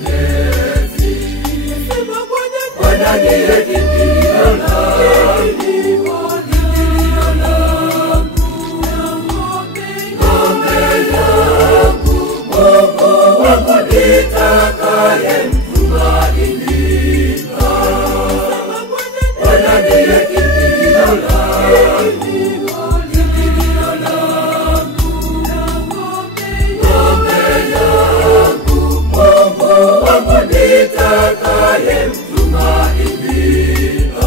Mwenyezi. Bwana ndiye kimbilio langu, ngome yangu, Mungu wangu nitakayemtumainia. Bwana ndiye kimbilio langu, ngome yangu, Mungu wangu nitakayemtumainia.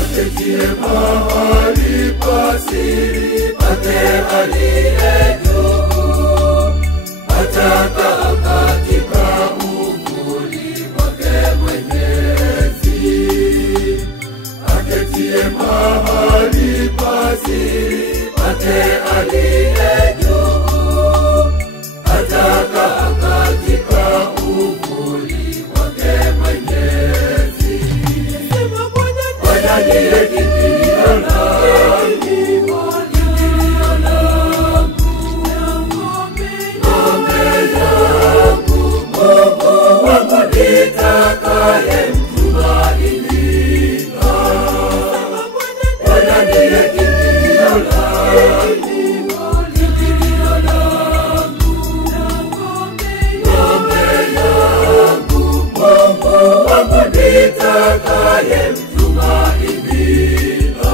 Aketie mahali pasiri pake aliye juu, atakaa katika uvuli wake Mwenyezi. Aketie mahali pasiri pake aliye juu, atakaa katika uvuli wake Mwenyezi. Bwana ndiye kimbilio langu, ngome yangu, Mungu wangu nitakayemtumainia. Bwana ndiye kimbilio langu, ngome yangu, Mungu wangu nitakayemtumainia.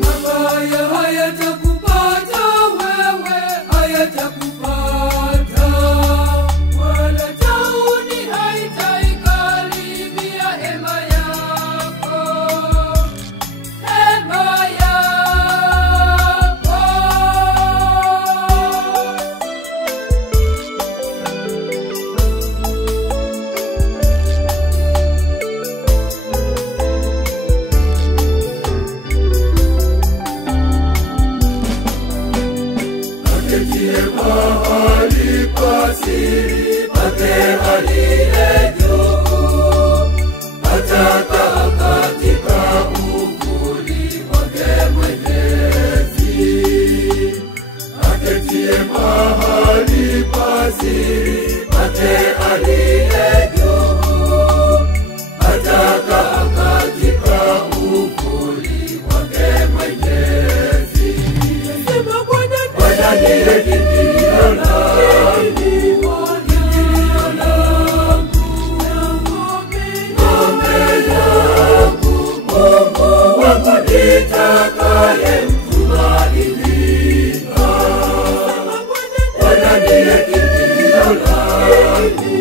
Mabaya hayatakupata wewe, hayatakupata, wala tauni haitaikaribia hema yako, hema yako. Aketie mahali pasiri pake aliye juu, atakaa katika uvuli wake Mwenyezi. Aketie mahali pasiri pake aliye juu, atakaa katika uvuli wake Mwenyezi. Bwana ndiye kimbilio langu, ngome yangu, Mungu wangu nitakayemtumainia. Bwana ndiye kimbilio langu,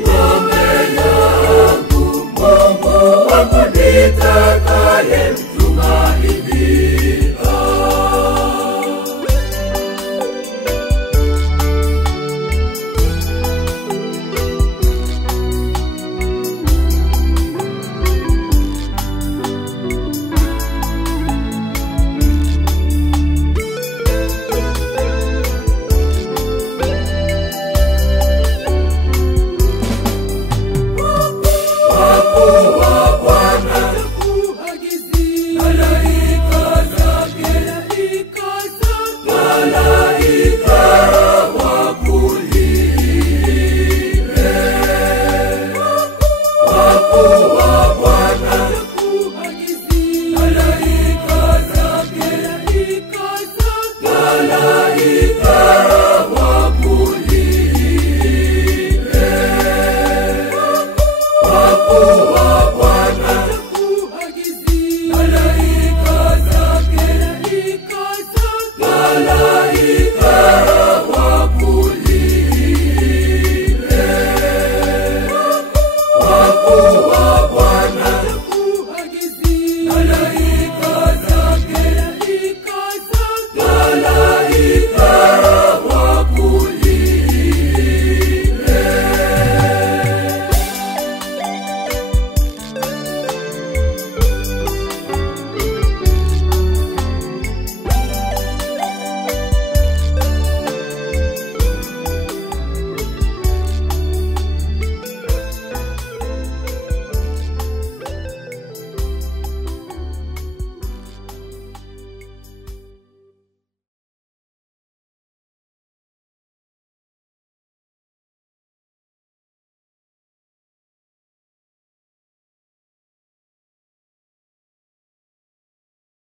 ngome yangu, Mungu wangu nitakayemtumainia. Malaika